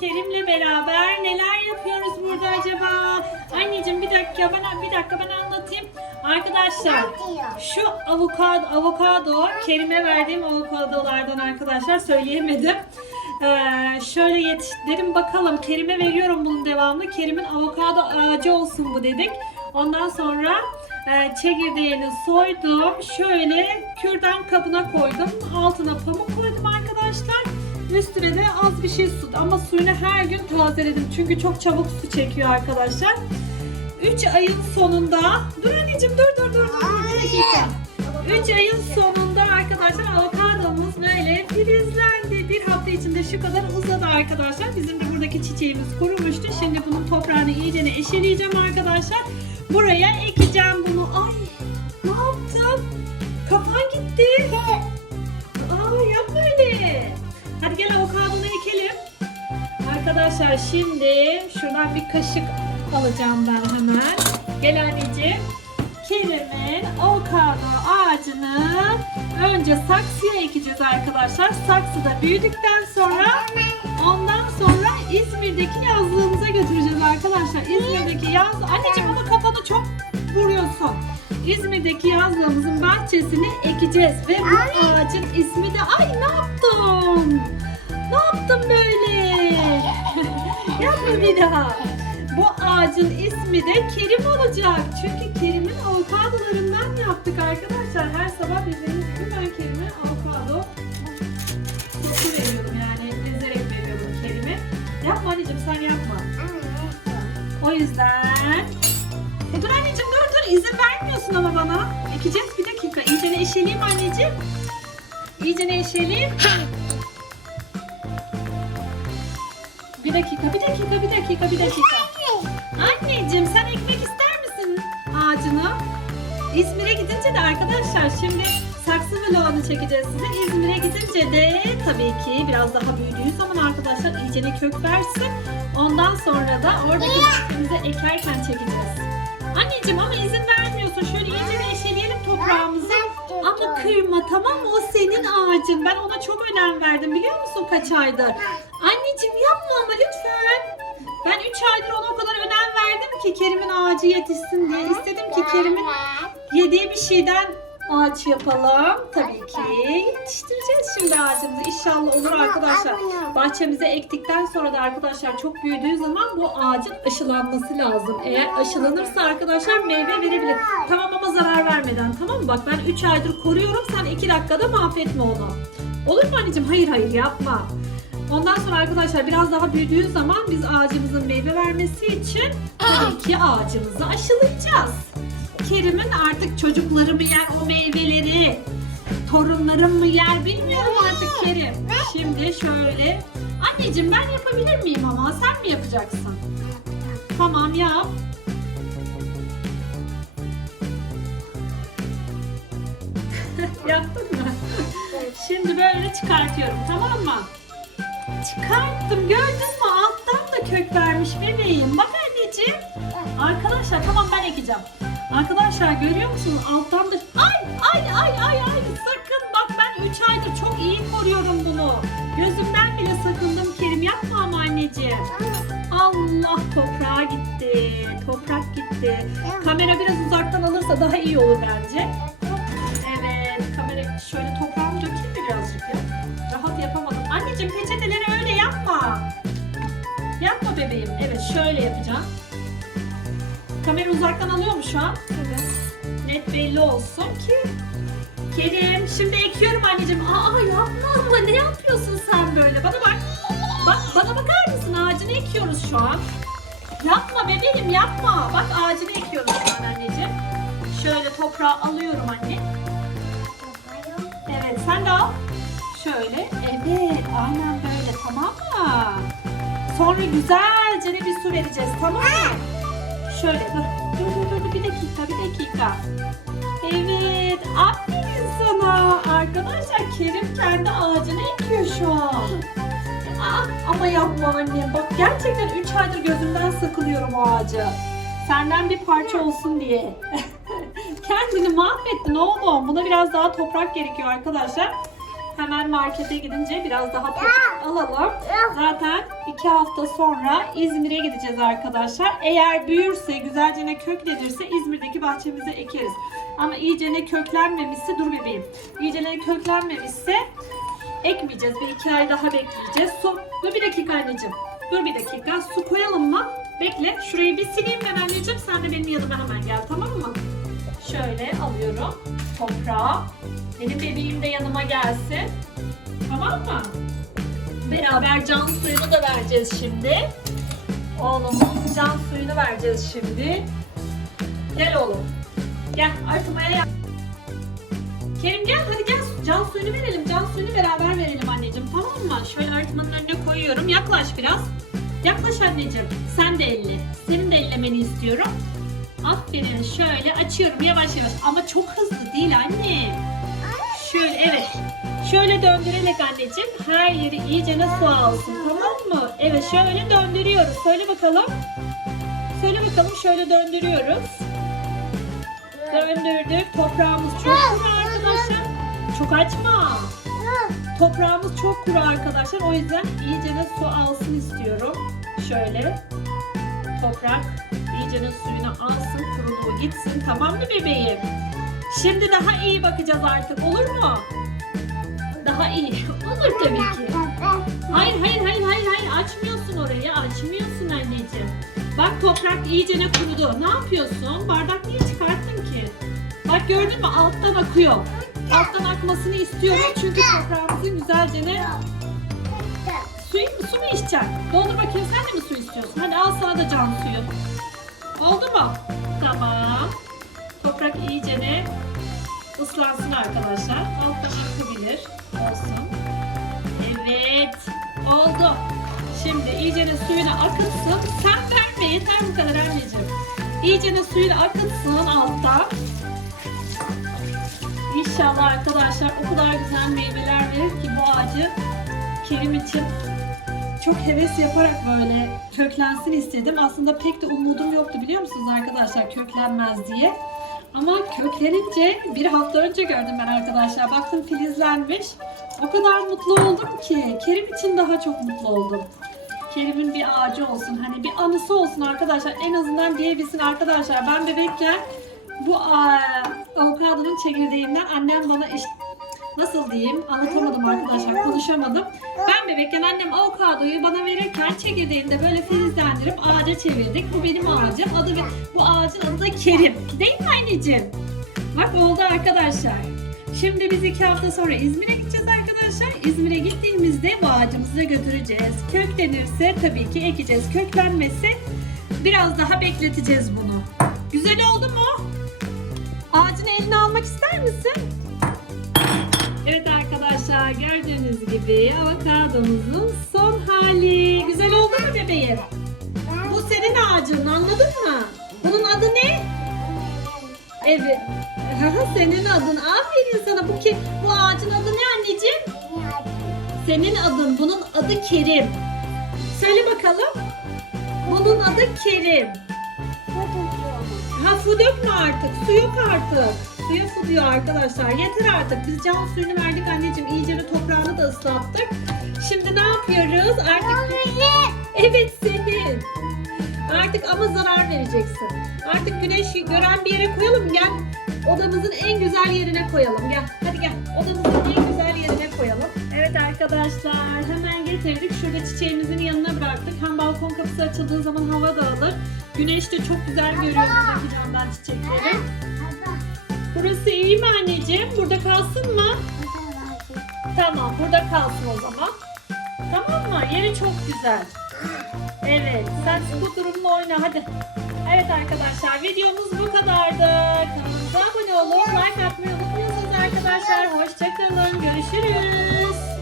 Kerim'le beraber neler yapıyoruz burada acaba? Anneciğim bir dakika ben bir dakika ben anlatayım. Arkadaşlar şu avokado avokado Kerim'e verdiğim avokadolardan arkadaşlar söyleyemedim. Ee, şöyle yetiştirelim bakalım. Kerim'e veriyorum bunun devamlı. Kerim'in avokado ağacı olsun bu dedik. Ondan sonra e, çekirdeğini soydum. Şöyle kürdan kabına koydum. Altına pamuk koydum arkadaşlar. Üstüne de az bir şey su ama suyunu her gün tazeledim. Çünkü çok çabuk su çekiyor arkadaşlar. 3 ayın sonunda dur anneciğim dur dur dur dur, dur bir dakika. 3 ayın sonunda arkadaşlar avokadomuz böyle filizlendi. Bir hafta içinde şu kadar uzadı arkadaşlar. Bizim de buradaki çiçeğimiz kurumuştu. Şimdi bunun toprağını iyice eşeleyeceğim arkadaşlar. Buraya ekeceğim gel avokadonu ekelim. Arkadaşlar şimdi şuradan bir kaşık alacağım ben hemen. Gel anneciğim. Kerim'in avokado ağacını önce saksıya ekeceğiz arkadaşlar. Saksıda büyüdükten sonra ondan sonra İzmir'deki yazlığımıza götüreceğiz arkadaşlar. İzmir'deki yaz... Anneciğim ama kafanı çok vuruyorsun. İzmir'deki yazlığımızın bahçesini ekeceğiz ve bu ağacın ismi Daha. Bu ağacın ismi de Kerim olacak. Çünkü Kerim'in avokadolarından yaptık arkadaşlar. Her sabah bildiğiniz gibi ben Kerim'e avokado koku veriyorum yani ezerek veriyorum Kerim'e. Yapma anneciğim sen yapma. O yüzden... E dur anneciğim dur dur izin vermiyorsun ama bana. Ekeceğiz bir dakika. İyice eşeleyeyim anneciğim. İyice eşeleyeyim. Bir dakika, bir dakika, bir dakika, bir dakika. Anneciğim sen ekmek ister misin ağacını? İzmir'e gidince de arkadaşlar şimdi saksı vlogunu çekeceğiz size. İzmir'e gidince de tabii ki biraz daha büyüdüğü zaman arkadaşlar iyicene kök versin. Ondan sonra da oradaki çiftimizi ekerken çekeceğiz. Anneciğim ama izin vermiyorsun. Şöyle iyice bir eşeleyelim toprağımızı. Ama kırma tamam mı? O senin ağacın. Ben ona çok önem verdim biliyor musun kaç aydır? Anneciğim yapma ama lütfen. Ben 3 aydır ona o kadar önem verdim ki Kerim'in ağacı yetişsin diye. İstedim ki Kerim'in yediği bir şeyden ağaç yapalım. Tabii ki yetiştireceğiz şimdi ağacımızı. İnşallah olur arkadaşlar. Bahçemize ektikten sonra da arkadaşlar çok büyüdüğü zaman bu ağacın aşılanması lazım. Eğer aşılanırsa arkadaşlar meyve verebilir. Tamam ama zarar vermeden tamam mı? Bak ben 3 aydır koruyorum sen 2 dakikada mahvetme onu. Olur mu anneciğim? Hayır hayır yapma. Ondan sonra arkadaşlar biraz daha büyüdüğü zaman biz ağacımızın meyve vermesi için tabii ki ağacımızı aşılayacağız. Kerim'in artık çocukları mı yer o meyveleri? Torunlarım mı yer bilmiyorum artık Kerim. Şimdi şöyle. Anneciğim ben yapabilir miyim ama sen mi yapacaksın? Tamam yap. Yaptın mı? Şimdi böyle çıkartıyorum tamam mı? Çıkarttım gördün mü? Alttan da kök vermiş bebeğim. Bak anneciğim. Arkadaşlar tamam ben ekeceğim. Arkadaşlar görüyor musunuz? Alttan da... Ay ay ay ay ay sakın bak ben 3 aydır çok iyi koruyorum bunu. Gözümden bile sakındım Kerim yapma ama anneciğim. Allah toprağa gitti. Toprak gitti. Kamera biraz uzaktan alırsa daha iyi olur bence. Evet kamera şöyle toprağımı dökeyim mi birazcık ya? Rahat yapamadım. Anneciğim peçeteleri öyle yapma. Yapma bebeğim. Evet şöyle yapacağım. Kamera uzaktan alıyor mu şu an? Net belli olsun ki. Kerim şimdi ekiyorum anneciğim. Aa yapma ama ne yapıyorsun sen böyle? Bana bak. Bak bana bakar mısın? Ağacını ekiyoruz şu an. Yapma bebeğim yapma. Bak ağacını ekiyoruz şu an anneciğim. Şöyle toprağı alıyorum anne. Evet sen de al. Şöyle. Evet aynen böyle tamam mı? Sonra güzelce de bir su vereceğiz tamam mı? Şöyle dur. Dur dur dur bir dakika bir dakika. Evet aferin sana. Arkadaşlar Kerim kendi ağacını ekiyor şu an. Aa, ama yapma anne. Bak gerçekten 3 aydır gözümden sakılıyorum o ağacı. Senden bir parça olsun diye. Kendini mahvettin oğlum. Buna biraz daha toprak gerekiyor arkadaşlar. Hemen markete gidince biraz daha toprak alalım. Zaten iki hafta sonra İzmir'e gideceğiz arkadaşlar. Eğer büyürse, güzelce ne köklenirse İzmir'deki bahçemize ekeriz. Ama iyice ne köklenmemişse, dur bebeğim. İyice ne köklenmemişse ekmeyeceğiz ve iki ay daha bekleyeceğiz. Su, dur bir dakika anneciğim. Dur bir dakika. Su koyalım mı? Bekle. Şurayı bir sileyim ben anneciğim. Sen de benim yanıma hemen gel tamam mı? Şöyle alıyorum toprağı. Benim bebeğim de yanıma gelsin. Tamam mı? Beraber can suyunu da vereceğiz şimdi. Oğlumun can suyunu vereceğiz şimdi. Gel oğlum. Gel artımaya yap. Kerim gel hadi gel can suyunu verelim. Can suyunu beraber verelim anneciğim tamam mı? Şöyle artımanın önüne koyuyorum. Yaklaş biraz. Yaklaş anneciğim. Sen de elle. Senin de ellemeni istiyorum. Aferin şöyle açıyorum yavaş yavaş ama çok hızlı değil anne. Şöyle evet. Şöyle döndürerek anneciğim her yeri iyice su alsın tamam mı? Evet şöyle döndürüyoruz. Söyle bakalım. Söyle bakalım şöyle döndürüyoruz. Döndürdük. Toprağımız çok kuru arkadaşlar. Çok açma. Toprağımız çok kuru arkadaşlar. O yüzden iyice su alsın istiyorum. Şöyle. Toprak iyice suyunu alsın, kuruluğu gitsin. Tamam mı bebeğim? Şimdi daha iyi bakacağız artık. Olur mu? Daha iyi. Olur tabii ki. Hayır, hayır, hayır, hayır, hayır. Açmıyorsun orayı. Açmıyorsun anneciğim. Bak toprak iyice kurudu. Ne yapıyorsun? Bardak niye çıkarttın ki? Bak gördün mü? Alttan akıyor. Alttan akmasını istiyorum çünkü toprağımızın güzelce ne Su, su mu içeceksin? Doldur bakayım sen de mi su istiyorsun? Hadi al sana da can suyu. Oldu mu? Tamam. Toprak iyice ne ıslansın arkadaşlar. Alttan akabilir. Olsun. Evet. Oldu. Şimdi iyice suyunu akıtsın. Sen verme yeter bu kadar anneciğim. İyice suyunu akıtsın alttan. İnşallah arkadaşlar o kadar güzel meyveler verir ki bu ağacı Kerim için çok heves yaparak böyle köklensin istedim. Aslında pek de umudum yoktu biliyor musunuz arkadaşlar köklenmez diye. Ama köklenince bir hafta önce gördüm ben arkadaşlar. Baktım filizlenmiş. O kadar mutlu oldum ki. Kerim için daha çok mutlu oldum. Kerim'in bir ağacı olsun. Hani bir anısı olsun arkadaşlar. En azından diyebilsin arkadaşlar. Ben bebekken bu avokadonun çekirdeğinden annem bana işte nasıl diyeyim anlatamadım arkadaşlar konuşamadım. Ben bebekken annem avokadoyu bana verirken çekirdeğini de böyle filizlendirip ağaca çevirdik. Bu benim ağacım. Adı bu ağacın adı da Kerim. Değil mi anneciğim? Bak oldu arkadaşlar. Şimdi biz iki hafta sonra İzmir'e gideceğiz arkadaşlar. İzmir'e gittiğimizde bu ağacımızı götüreceğiz. Köklenirse tabii ki ekeceğiz. Köklenmesi biraz daha bekleteceğiz bunu. Güzel oldu mu? Ağacın eline almak ister misin? Arkadaşlar gördüğünüz gibi avokadomuzun son hali. Güzel oldu mu bebeğim? Bu senin ağacın anladın mı? Bunun adı ne? Evet. senin adın. Aferin sana. Bu ki bu ağacın adı ne anneciğim? Senin adın. Bunun adı Kerim. Söyle bakalım. Bunun adı Kerim. Ha su dökme artık. Su yok artık. Suya su diyor arkadaşlar. Yeter artık. Biz can suyunu verdik anneciğim. İyice de toprağını da ıslattık. Şimdi ne yapıyoruz? Artık Evet senin. Artık ama zarar vereceksin. Artık güneş gören bir yere koyalım. Gel. Odamızın en güzel yerine koyalım. Gel. Hadi gel. Odamızın en güzel yerine koyalım. Evet arkadaşlar hemen getirdik. Şurada çiçeğimizin yanına bıraktık. Hem balkon kapısı açıldığı zaman hava da alır. Güneş de çok güzel görüyor buradaki camdan çiçekleri. Burası iyi mi anneciğim? Burada kalsın mı? Tamam burada kalsın o zaman. Tamam mı? Yeri çok güzel. Evet sen skuterunla oyna hadi. Evet arkadaşlar videomuz bu kadardı. Kanalımıza abone olun. Like atmayı unutmuyorsunuz arkadaşlar. Hoşçakalın. Görüşürüz.